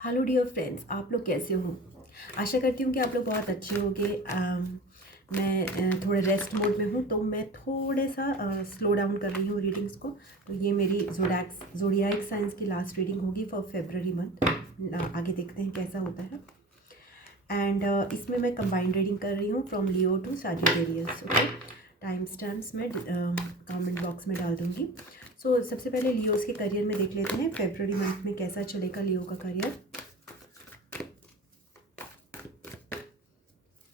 Hello dear friends, आप लोग कैसे हो? आशा करती हूँ कि आप लोग बहुत अच्छे होंगे। मैं थोड़े रेस्ट मोड में हूँ, तो मैं थोड़े सा स्लो डाउन कर रही हूँ रीडिंग्स को। तो ये मेरी ज़ोडियाक साइंस की लास्ट रीडिंग होगी फॉर फेबररी मंथ। आगे देखते हैं कैसा होता है। एंड इसमें मैं कंबाइंड रीडिंग कर रही हूँ from Leo to Sagittarius. Okay, time stamps में कमेंट बॉक्स में डाल दूँगी। सो सबसे पहले लियोस के करियर में देख लेते हैं फेबररी मंथ में कैसा चलेगा लियो का करियर।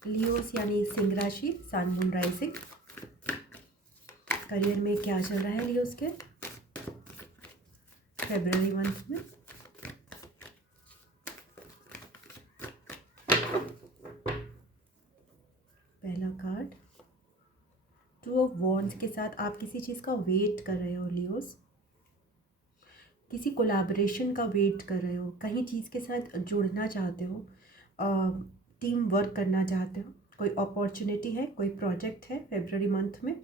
लियोस यानी सिंह राशि, सन मून राइजिंग। करियर में क्या चल रहा है लियोस के फरवरी मंथ में? पहला कार्ड टू ऑफ वॉन्ड्स के साथ आप किसी चीज़ का वेट कर रहे हो लियोस। किसी कोलैबोरेशन का वेट कर रहे हो, कहीं चीज़ के साथ जुड़ना चाहते हो, टीम वर्क करना चाहते हो, कोई अपॉर्चुनिटी है, कोई प्रोजेक्ट है फरवरी मंथ में।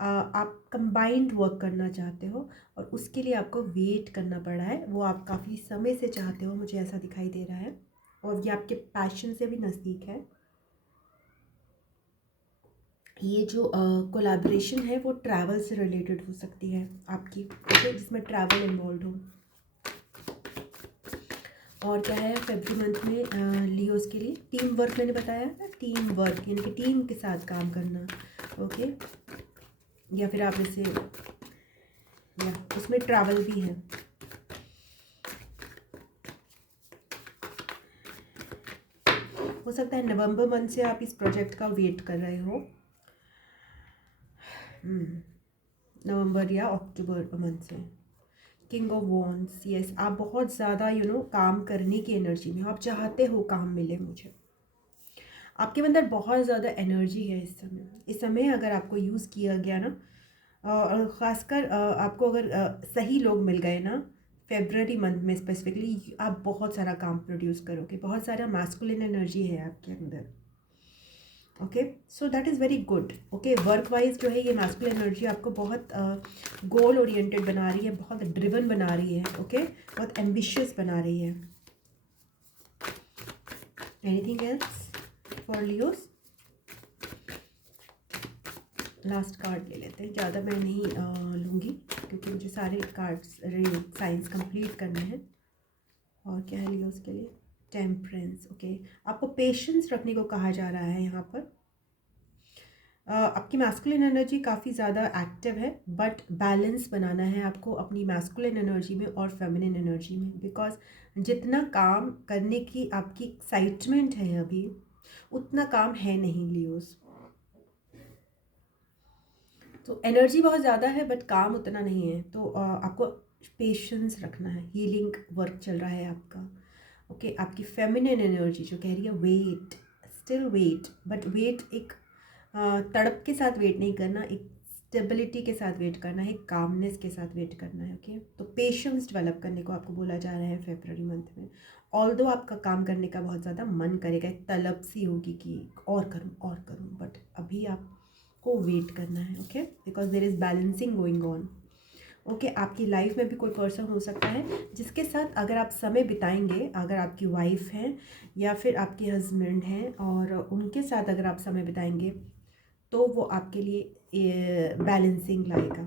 आप कंबाइंड वर्क करना चाहते हो और उसके लिए आपको वेट करना पड़ा है। वो आप काफ़ी समय से चाहते हो, मुझे ऐसा दिखाई दे रहा है, और ये आपके पैशन से भी नज़दीक है। ये जो कोलैबोरेशन है वो ट्रैवल से रिलेटेड हो सकती है आपकी, ओके, जिसमें ट्रैवल इन्वॉल्व हो। और क्या है फरवरी मंथ में लियोस के लिए? टीम वर्क, मैंने बताया ना, टीम वर्क यानी कि टीम के साथ काम करना, ओके। या फिर आप इसे, या उसमें ट्रैवल भी है। हो सकता है नवंबर मंथ से आप इस प्रोजेक्ट का वेट कर रहे हो। नवंबर या अक्टूबर मंथ से। किंग ऑफ वॉन्ड्स, यस, आप बहुत ज़्यादा काम करने की एनर्जी में हो। आप चाहते हो काम मिले मुझे। आपके अंदर बहुत ज़्यादा एनर्जी है इस समय अगर आपको यूज़ किया गया ना, और ख़ासकर आपको अगर सही लोग मिल गए ना फेब्रवरी मंथ में स्पेसिफिकली, आप बहुत सारा काम प्रोड्यूस करोगे। बहुत सारा मैस्कुलिन एनर्जी है आपके अंदर, okay. So that is very good, okay. Work wise जो है ये मैस्कुलिन एनर्जी आपको बहुत गोल ओरिएंटेड बना रही है, बहुत ड्रिवन बना रही है, ओके, बहुत एम्बिशियस बना रही है। Anything else for Leos? Last card ले लेते हैं, ज़्यादा मैं नहीं लूँगी क्योंकि मुझे सारे कार्ड्स साइंस कंप्लीट करने हैं। और क्या है लियोस के लिए? Temperance, okay. आपको पेशेंस रखने को कहा जा रहा है यहाँ पर। आपकी मैस्कुलिन एनर्जी काफ़ी ज़्यादा एक्टिव है, बट बैलेंस बनाना है आपको अपनी मैस्कुलिन एनर्जी में और फेमिनिन एनर्जी में, बिकॉज जितना काम करने की आपकी एक्साइटमेंट है अभी, उतना काम है नहीं लियोस। तो एनर्जी बहुत ज़्यादा है बट काम उतना नहीं है, तो आपको पेशेंस रखना है। हीलिंग वर्क चल रहा है आपका, ओके। आपकी फेमिनिन एनर्जी जो कह रही है wait, still wait, but wait एक तड़प के साथ वेट नहीं करना, एक स्टेबिलिटी के साथ वेट करना है, एक कामनेस के साथ वेट करना है, ओके। तो पेशेंस डेवलप करने को आपको बोला जा रहा है फेब्रुअरी मंथ में। ऑल्दो आपका काम करने का बहुत ज़्यादा मन करेगा, एक तलब सी होगी कि और करूँ, बट अभी आपको वेट करना है, okay, because there is balancing going on, okay. आपकी लाइफ में भी कोई पर्सन हो सकता है जिसके साथ अगर आप समय बिताएंगे, अगर आपकी वाइफ हैं या फिर आपके हस्बैंड हैं, और उनके साथ अगर आप समय बिताएंगे तो वो आपके लिए बैलेंसिंग लाएगा।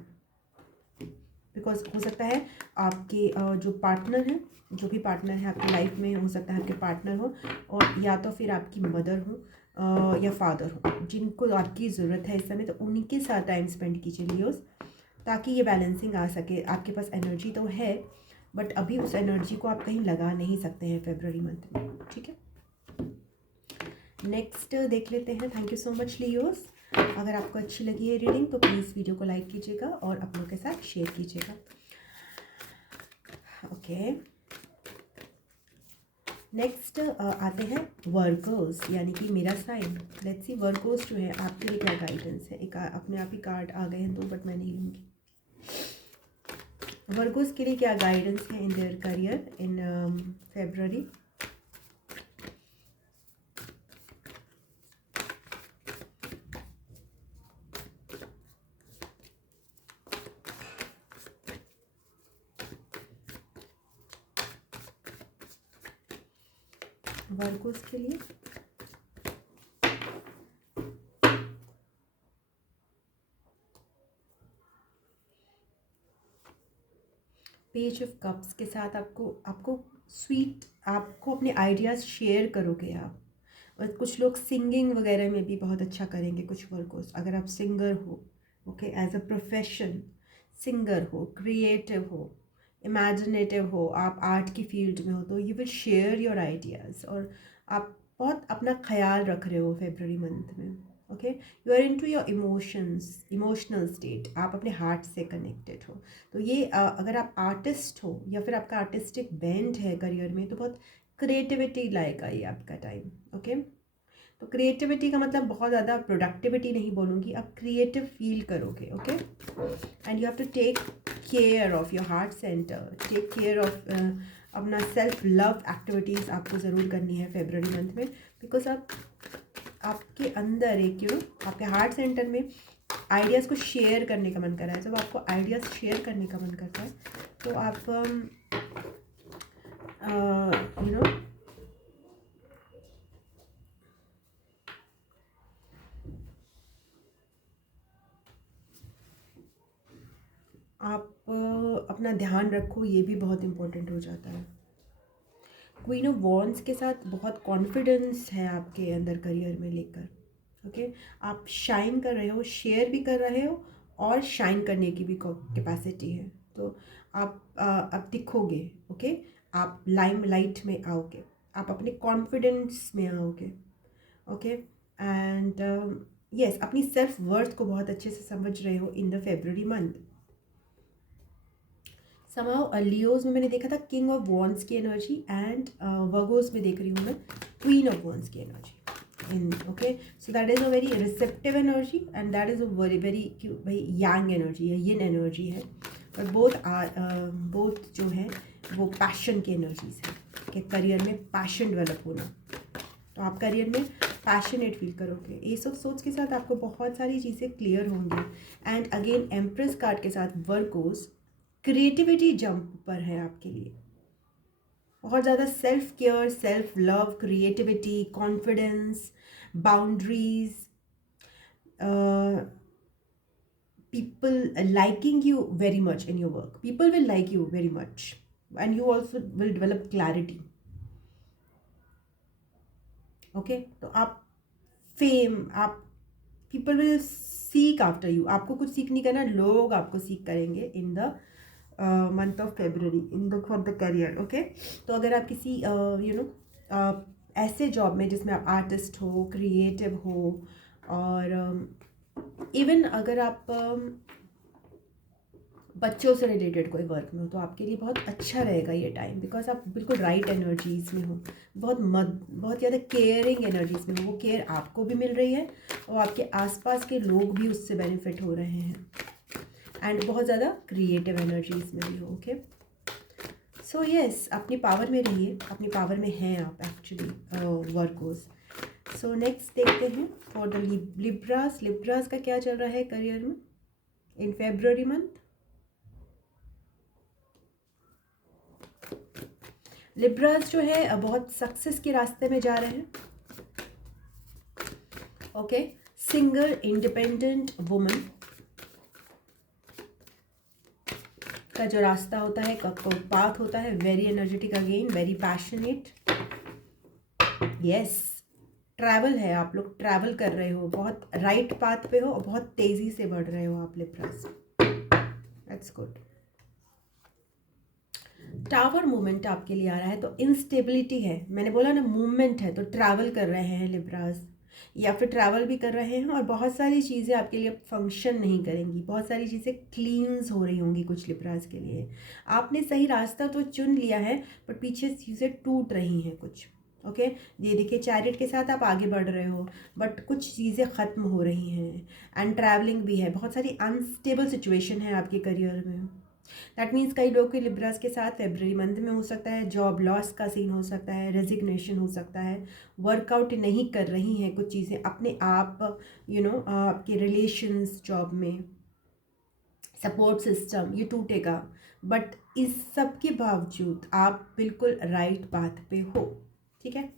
बिकॉज हो सकता है आपके जो पार्टनर हैं, जो भी पार्टनर है आपकी लाइफ में, हो सकता है आपके पार्टनर हो, और या तो फिर आपकी मदर हो या फादर हो, जिनको आपकी ज़रूरत है इस समय, तो उनके साथ टाइम स्पेंड कीजिए लियोस, ताकि ये बैलेंसिंग आ सके। आपके पास एनर्जी तो है, बट अभी उस एनर्जी को आप कहीं लगा नहीं सकते हैं फेब्रुअरी मंथ में, ठीक है। नेक्स्ट देख लेते हैं। Thank you so much Leos. अगर आपको अच्छी लगी है रीडिंग तो प्लीज़ वीडियो को लाइक कीजिएगा और अपनों के साथ शेयर कीजिएगा, ओके। नेक्स्ट आते हैं वर्गोस, यानी कि मेरा साइन। लेट्स सी वर्गोस जो है आपके लिए क्या गाइडेंस है। एक अपने आप ही कार्ड आ गए हैं दो, बट मैं नहीं लूँगी। वर्गोस के लिए क्या गाइडेंस है in their career in February? Virgo's के लिए पेज ऑफ कप्स के साथ आपको आपको स्वीट, आपको अपने आइडियाज़ शेयर करोगे आप। और कुछ लोग सिंगिंग वगैरह में भी बहुत अच्छा करेंगे कुछ वर्कर्स, अगर आप सिंगर हो, okay, as a profession singer हो, क्रिएटिव हो, इमेजिनेटिव हो, आप आर्ट की फील्ड में हो, तो you will share your ideas. और आप बहुत अपना ख्याल रख रहे हो फेबररी मंथ में, okay, you are into your emotions, emotional state, आप अपने हार्ट से कनेक्टेड हो। तो ये अगर आप आर्टिस्ट हो या फिर आपका आर्टिस्टिक बैंड है करियर में, तो बहुत क्रिएटिविटी लाएगा ये आपका टाइम, ओके। तो क्रिएटिविटी का मतलब बहुत ज़्यादा प्रोडक्टिविटी नहीं बोलूँगी, आप क्रिएटिव फील करोगे, okay. And you have to take care of your heart centre, take care of अपना सेल्फ लव एक्टिविटीज़ आपको ज़रूर करनी है फेबररी मंथ में, बिकॉज आपके अंदर एक आपके हार्ट सेंटर में आइडियाज़ को शेयर करने का मन कर रहा है। जब आपको आइडियाज़ शेयर करने का मन करता है तो आप यू नो आप अपना ध्यान रखो, ये भी बहुत इम्पोर्टेंट हो जाता है। क्वीन ऑफ वॉन्ड्स के साथ बहुत कॉन्फिडेंस है आपके अंदर करियर में लेकर, ओके। आप शाइन कर रहे हो, शेयर भी कर रहे हो, और शाइन करने की भी कैपेसिटी है। तो आप दिखोगे, ओके, आप लाइम लाइट में आओगे, आप अपने कॉन्फिडेंस में आओगे, ओके। एंड यस, अपनी सेल्फ वर्थ को बहुत अच्छे से समझ रहे हो in the February month. समाउ Leos में मैंने देखा था किंग ऑफ वॉन्ड्स की एनर्जी, एंड वर्गोस में देख रही हूँ मैं क्वीन ऑफ वॉन्ड्स की energy in, okay. So that is a very receptive energy, and that is a very very भाई यांग एनर्जी है, यिन एनर्जी है। और बोथ जो है वो पैशन की एनर्जीज है कि करियर में पैशन डेवलप होना। तो आप करियर में पैशनेट फील करोगे। एस ऑफ सोच के साथ आपको बहुत सारी चीज़ें क्लियर होंगी। एंड अगेन एम्प्रेस कार्ड के साथ वर्गोस, क्रिएटिविटी जंप पर है आपके लिए। बहुत ज़्यादा self care, self love, creativity, confidence, boundaries, people liking you very much in your work. People will like you very much, and you also will develop clarity, okay। तो आप fame, आप people will seek after you, आपको कुछ सीख नहीं करना, लोग आपको सीख करेंगे in the month of February in the for the career, okay. तो अगर आप किसी ऐसे जॉब में जिसमें आप आर्टिस्ट हो, क्रिएटिव हो, और इवन अगर आप बच्चों से रिलेटेड कोई वर्क में हो, तो आपके लिए बहुत अच्छा रहेगा ये टाइम, बिकॉज आप बिल्कुल राइट एनर्जीज़ में हो, बहुत ज़्यादा केयरिंग एनर्जीज़ में हो। वो केयर आपको भी मिल रही है और आपके आसपास के लोग भी उससे बेनिफिट हो रहे हैं, एंड बहुत ज़्यादा क्रिएटिव एनर्जीज़ में भी हो, ओके। सो यस, अपनी पावर में रहिए, अपनी पावर में हैं आप एक्चुअली वर्कर्स। सो नेक्स्ट देखते हैं फॉर द लिब्रास। लिब्रास का क्या चल रहा है करियर में इन फेब्रुअरी मंथ। लिब्रास जो है बहुत सक्सेस के रास्ते में जा रहे हैं, ओके। सिंगल इंडिपेंडेंट वुमन का जो रास्ता होता है, पाथ होता है, very energetic, again very passionate, yes. Travel है, आप लोग ट्रैवल कर रहे हो, बहुत राइट पाथ पे हो और बहुत तेज़ी से बढ़ रहे हो आप Libras, that's good. Tower movement आपके लिए आ रहा है, तो इंस्टेबिलिटी है, मैंने बोला ना मूवमेंट है, तो ट्रैवल कर रहे हैं लिब्रास, या फिर ट्रैवल भी कर रहे हैं, और बहुत सारी चीज़ें आपके लिए फंक्शन नहीं करेंगी, बहुत सारी चीज़ें क्लींस हो रही होंगी कुछ लिब्रास के लिए। आपने सही रास्ता तो चुन लिया है, पर पीछे चीज़ें टूट रही हैं कुछ, ओके। ये देखिए चैरिट के साथ आप आगे बढ़ रहे हो, बट कुछ चीज़ें ख़त्म हो रही हैं, एंड ट्रैवलिंग भी है, बहुत सारी अनस्टेबल सिचुएशन है आपके करियर में। दैट मीन्स कई लोग के लिब्रास के साथ फेब्रवरी मंथ में हो सकता है जॉब लॉस का सीन हो सकता है, रेजिग्नेशन हो सकता है, वर्कआउट नहीं कर रही हैं कुछ चीज़ें अपने आप, आपके रिलेशंस, जॉब में सपोर्ट सिस्टम ये टूटेगा, बट इस सब के बावजूद आप बिल्कुल राइट पाथ पे हो, ठीक है।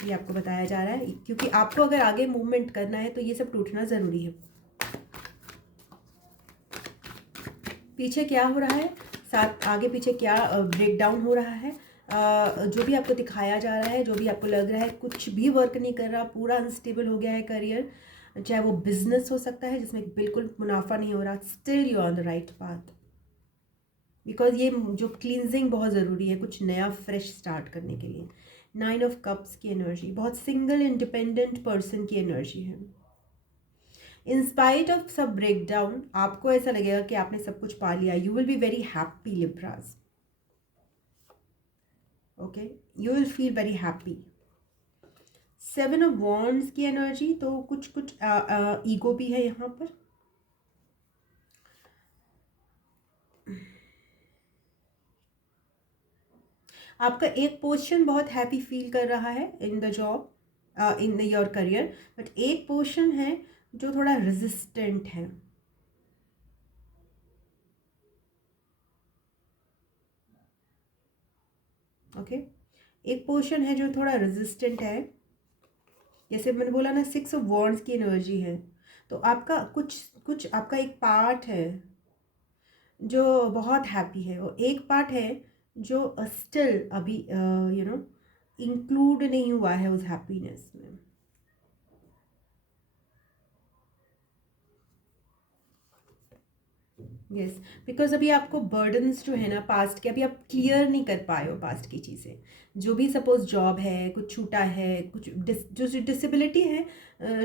ये आपको बताया जा रहा है, क्योंकि आपको अगर आगे मूवमेंट करना है तो ये सब टूटना ज़रूरी है। पीछे क्या हो रहा है, साथ आगे पीछे क्या ब्रेक डाउन हो रहा है, जो भी आपको दिखाया जा रहा है, जो भी आपको लग रहा है कुछ भी वर्क नहीं कर रहा, पूरा अनस्टेबल हो गया है करियर, चाहे वो बिजनेस हो सकता है जिसमें बिल्कुल मुनाफा नहीं हो रहा, still you on the right path. Because ये जो क्लींजिंग बहुत ज़रूरी है कुछ नया फ्रेश स्टार्ट करने के लिए। 9 ऑफ कप्स की एनर्जी बहुत सिंगल इंडिपेंडेंट पर्सन की एनर्जी है। इन स्पाइट ऑफ सब ब्रेक डाउन आपको ऐसा लगेगा कि आपने सब कुछ पा लिया। You will be very happy Libras, okay, you will feel very happy. 7 of wands की एनर्जी, तो कुछ कुछ ईगो भी है यहाँ पर। आपका एक पोर्शन बहुत हैप्पी फील कर रहा है in the job, in your career, but एक पोर्शन है जो थोड़ा रेजिस्टेंट है। ओके, एक पोर्शन है जो थोड़ा रेजिस्टेंट है। जैसे मैंने बोला ना 6 ऑफ वॉन्ड्स की एनर्जी है, तो आपका कुछ कुछ आपका एक पार्ट है जो बहुत हैप्पी है, और एक पार्ट है जो स्टिल अभी इंक्लूड नहीं हुआ है उस हैप्पीनेस में। यस, बिकॉज अभी आपको बर्डन्स जो है ना पास्ट के, अभी आप क्लियर नहीं कर पाए हो पास्ट की चीज़ें। जो भी सपोज जॉब है, कुछ छूटा है, कुछ जो डिसेबिलिटी है,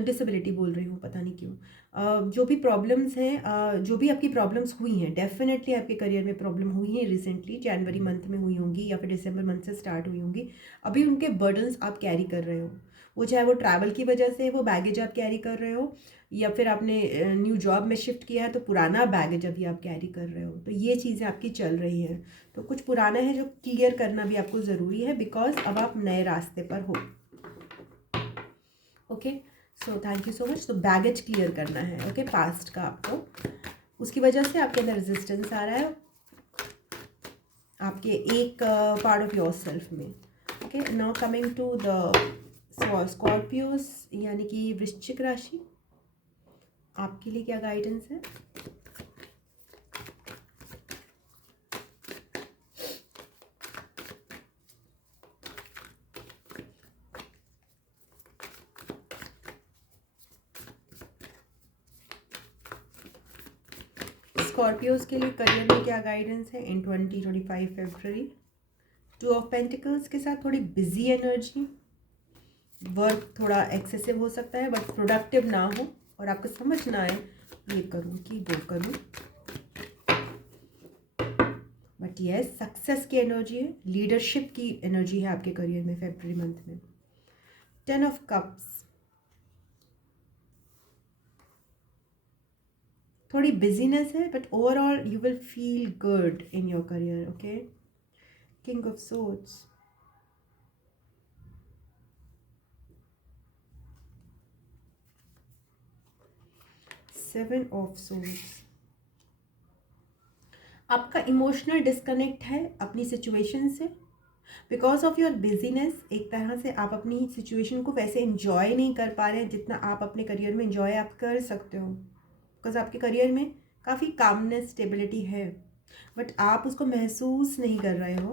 डिसेबिलिटी बोल रही हूँ पता नहीं क्यों, जो भी प्रॉब्लम्स हैं, जो भी आपकी प्रॉब्लम्स हुई हैं, डेफिनेटली आपके करियर में प्रॉब्लम हुई है रिसेंटली, जनवरी मंथ में हुई होंगी या फिर दिसंबर मंथ से स्टार्ट हुई होंगी। अभी उनके बर्डन्स आप कैरी कर रहे हो, वो चाहे वो ट्रैवल की वजह से वो बैगेज आप कैरी कर रहे हो, या फिर आपने न्यू जॉब में शिफ्ट किया है तो पुराना बैगेज अभी आप कैरी कर रहे हो, तो ये चीज़ें आपकी चल रही हैं। तो कुछ पुराना है जो क्लियर करना भी आपको ज़रूरी है, बिकॉज अब आप नए रास्ते पर हो। Okay, so thank you so much. तो बैगेज क्लियर करना है, ओके, पास्ट का आपको, उसकी वजह से आपके अंदर रेजिस्टेंस आ रहा है आपके एक पार्ट ऑफ योर सेल्फ में। Okay, now coming to the Scorpios यानी कि वृश्चिक राशि, आपके लिए क्या गाइडेंस है? स्कॉर्पियोज के लिए करियर में क्या गाइडेंस है इन 2025 फरवरी? 2 ऑफ पेंटिकल्स के साथ थोड़ी बिजी एनर्जी, वर्क थोड़ा एक्सेसिव हो सकता है बट प्रोडक्टिव ना हो, और आपको समझ ना आए ये करूँ कि वो करूँ, बट यस सक्सेस की एनर्जी है, लीडरशिप की एनर्जी है आपके करियर में फरवरी मंथ में। 10 ऑफ कप्स, थोड़ी बिजीनेस है but overall you will feel good in your career. Okay, king of swords, seven of swords, आपका इमोशनल डिस्कनेक्ट है अपनी सिचुएशन से बिकॉज ऑफ योर बिजीनेस। एक तरह से आप अपनी सिचुएशन को वैसे इंजॉय नहीं कर पा रहे हैं जितना आप अपने करियर में इंजॉय आप कर सकते हो, बिकॉज आपके करियर में काफ़ी कामनेस स्टेबिलिटी है बट आप उसको महसूस नहीं कर रहे हो।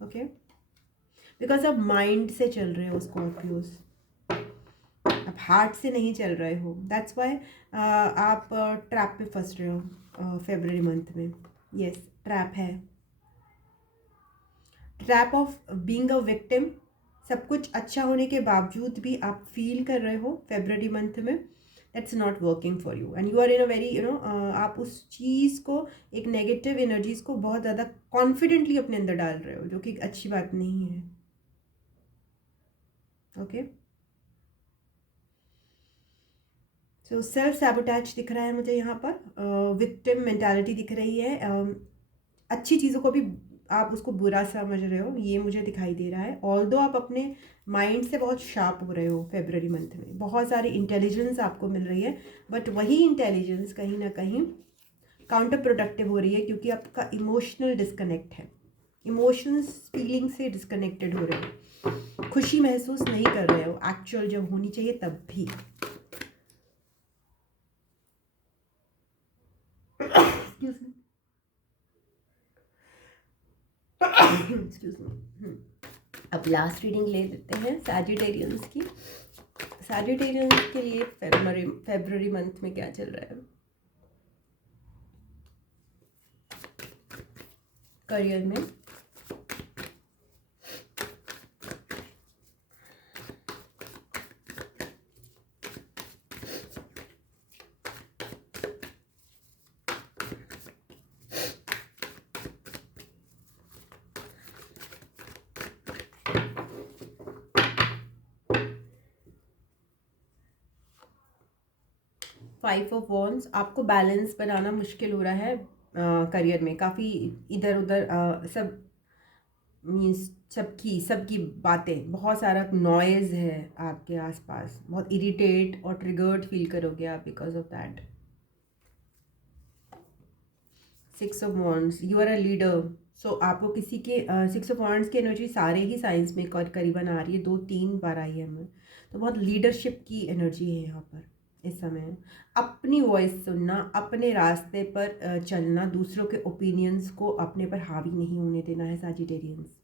ओके, बिकॉज आप माइंड से चल रहे हो स्कॉर्पियोज, आप हार्ट से नहीं चल रहे हो, दैट्स वाई आप ट्रैप पे फंस रहे हो फरवरी मंथ में। यस, ट्रैप है, trap of being a victim. सब कुछ अच्छा होने के बावजूद भी आप फील कर रहे हो फरवरी मंथ में that's not working for you and you are in a very आप उस चीज़ को, एक नेगेटिव एनर्जीज को बहुत ज़्यादा कॉन्फिडेंटली अपने अंदर डाल रहे हो, जो कि अच्छी बात नहीं है। ओके, सो सेल्फ सैबोटैज दिख रहा है मुझे यहाँ पर, विक्टिम मेंटालिटी दिख रही है, अच्छी चीज़ों को भी आप उसको बुरा समझ रहे हो, ये मुझे दिखाई दे रहा है। ऑल्दो आप अपने माइंड से बहुत शार्प हो रहे हो फरवरी मंथ में, बहुत सारी इंटेलिजेंस आपको मिल रही है, बट वही इंटेलिजेंस कहीं ना कहीं काउंटर प्रोडक्टिव हो रही है क्योंकि आपका इमोशनल डिस्कनेक्ट है, इमोशंस फीलिंग से डिस्कनेक्टेड हो रहे हो। खुशी महसूस नहीं कर रहे हो एक्चुअल जब होनी चाहिए तब भी। Excuse me. अब लास्ट रीडिंग ले लेते हैं सैजिटेरियंस की। सैजिटेरियंस के लिए फरवरी मंथ में क्या चल रहा है? करियर में 5 ऑफ वॉन्ड्स, आपको बैलेंस बनाना मुश्किल हो रहा है करियर में। काफ़ी इधर उधर सब मीन्स सबकी बातें, बहुत सारा नॉइज़ है आपके आसपास, बहुत इरिटेट और ट्रिगर्ड फील करोगे आप because of that. 6 of wands, you are a leader. So आपको किसी के 6 ऑफ वॉन्ड्स की एनर्जी सारे ही साइंस में करीबन आ रही है, 2-3 बार आई है हमें। तो बहुत लीडरशिप की एनर्जी है यहाँ पर इस समय। अपनी वॉइस सुनना, अपने रास्ते पर चलना, दूसरों के ओपिनियंस को अपने पर हावी नहीं होने देना है सैजिटेरियंस।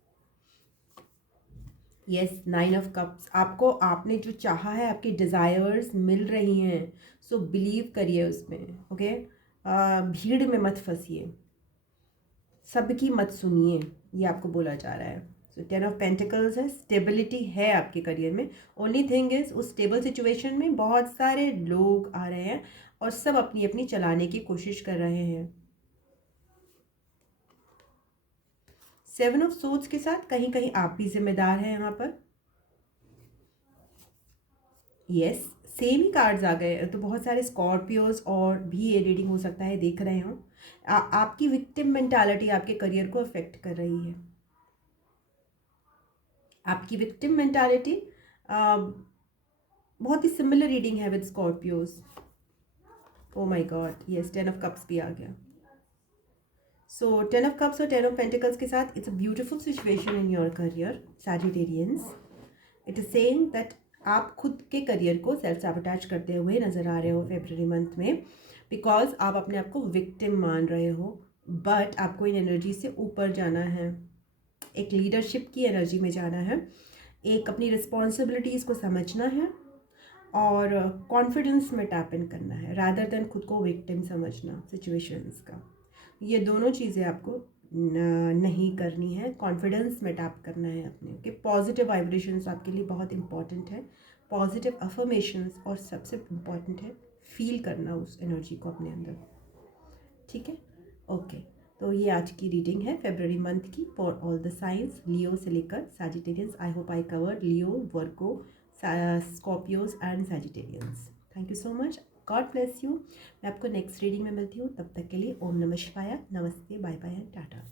यस, 9 ऑफ कप्स, आपको आपने जो चाहा है, आपकी डिज़ायर्स मिल रही हैं। सो बिलीव करिए उसमें, ओके। भीड़ में मत फंसिए, सबकी मत सुनिए, ये आपको बोला जा रहा है। सो 10 ऑफ पेंटिकल्स है, स्टेबिलिटी है आपके करियर में। ओनली थिंग इज़ उस स्टेबल सिचुएशन में बहुत सारे लोग आ रहे हैं और सब अपनी अपनी चलाने की कोशिश कर रहे हैं। 7 ऑफ सोर्ड्स के साथ कहीं कहीं आप भी जिम्मेदार हैं यहाँ पर। यस, सेम ही कार्ड्स आ गए, तो बहुत सारे स्कॉर्पियोज और भी ये रीडिंग हो सकता है देख रहे हो। आपकी विक्टिम मेंटालिटी आपके करियर को अफेक्ट कर रही है। आपकी विक्टिम मेंटालिटी बहुत ही सिमिलर रीडिंग है with Scorpios. Oh my God, yes, 10 of cups भी आ गया। सो 10 ऑफ कप्स और 10 ऑफ पेंटिकल्स के साथ it's a beautiful situation in your career Sagittarians. It is saying that आप खुद के करियर को सेल्फ सैबोटेज करते हुए नज़र आ रहे हो फेब्रुअरी मंथ में, बिकॉज आप अपने आप को विक्टिम मान रहे हो। बट आपको इन एनर्जी से ऊपर जाना है, एक लीडरशिप की एनर्जी में जाना है, एक अपनी रिस्पॉन्सिबिलिटीज़ को समझना है और कॉन्फिडेंस में टैप इन करना है रादर देन खुद को विक्टिम समझना सिचुएशंस का। ये दोनों चीज़ें आपको नहीं करनी है। कॉन्फिडेंस में टैप करना है अपने के। पॉजिटिव वाइब्रेशंस आपके लिए बहुत इंपॉर्टेंट है, पॉजिटिव अफर्मेशंस, और सबसे इम्पॉर्टेंट है फील करना उस एनर्जी को अपने अंदर। ठीक है, ओके। तो ये आज की रीडिंग है फेब्रुअरी मंथ की फॉर ऑल द साइंस, लियो से लेकर Sagittarians. I hope I covered Leo, Virgo, Scorpios and Sagittarians. Thank you so much, God bless you. मैं आपको नेक्स्ट रीडिंग में मिलती हूँ, तब तक के लिए ओम नमः शिवाय, नमस्ते, बाय बाय एंड टाटा।